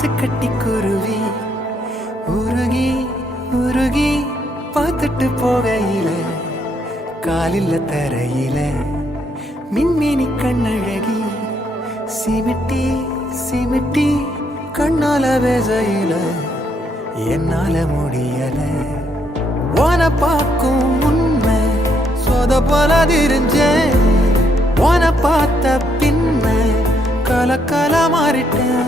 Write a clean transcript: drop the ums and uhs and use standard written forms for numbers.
ice கட்டி குருவி உருகி உருகி பார்த்துட்டு போகையில காலில்ல தரையில மின்மினி கண்ணழகி சிமிட்டி சிமிட்டி கண்ணால வேசையில என்னால முடியல ஓன பார்க்கும் உண்மை சொத போல தெரிஞ்சேன் ஓன பார்த்த பின்ன கலக்கல மாறிட்டேன்